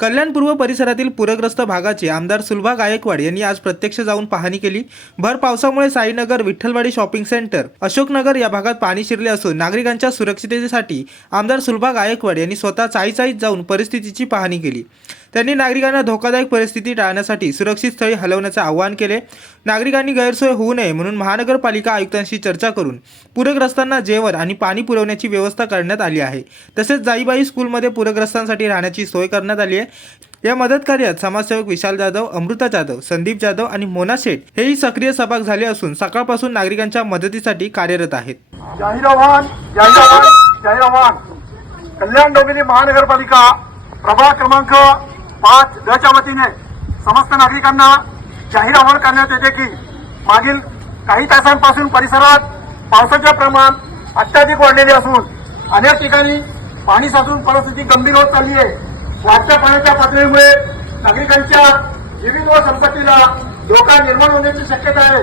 कल्याण पूर्व परिसरातील पूरग्रस्त भागाची आमदार सुलभा गायकवाड यांनी आज प्रत्यक्ष जाऊन पाहणी केली. भर पावसामुळे साईनगर विठ्ठलवाडी शॉपिंग सेंटर अशोकनगर या भागात पाणी शिरले असून नागरिकांच्या सुरक्षिततेसाठी आमदार सुलभा गायकवाड यांनी स्वतः चाळीचाळीत जाऊन परिस्थितीची पाहणी केली. त्यांनी नागरिकांना धोकादायक परिस्थिती टाळण्यासाठी सुरक्षित स्थळी हलवण्याचे आवाहन केले. नागरिकांनी गैरसोय होऊ नये म्हणून महानगरपालिका आयुक्तांशी चर्चा करून पूरग्रस्तांना जेवण आणि पाणी पुरवण्याची व्यवस्था करण्यात आली आहे. तसेच जाईबाई स्कूलमध्ये पूरग्रस्तांसाठी राहण्याची सोय करण्यात आली आहे. या मदत कार्यात समाजसेवक विशाल जाधव अमृता जाधव संदीप जाधव आणि मोना शेठ हेही सक्रिय सहभाग झाले असून सकाळपासून नागरिकांच्या मदतीसाठी कार्यरत आहेत. जाहीर आव्हान जाहीर आव्हान जाहीर आव्हान. कल्याण डोंबिवली महानगरपालिका प्रभाग क्रमांक पाच द च्या वतीने समस्त नागरिकांना जाहीर आवाहन करण्यात येते की मागील काही तासांपासून परिसरात पावसाचे प्रमाण अत्याधिक वाढलेले असून अनेक ठिकाणी पाणी साचून परिस्थिती गंभीर होत चालली आहे. वाढत्या पाण्याच्या पातळीमुळे नागरिकांच्या जीवित व संपत्तीला धोका निर्माण होण्याची शक्यता आहे.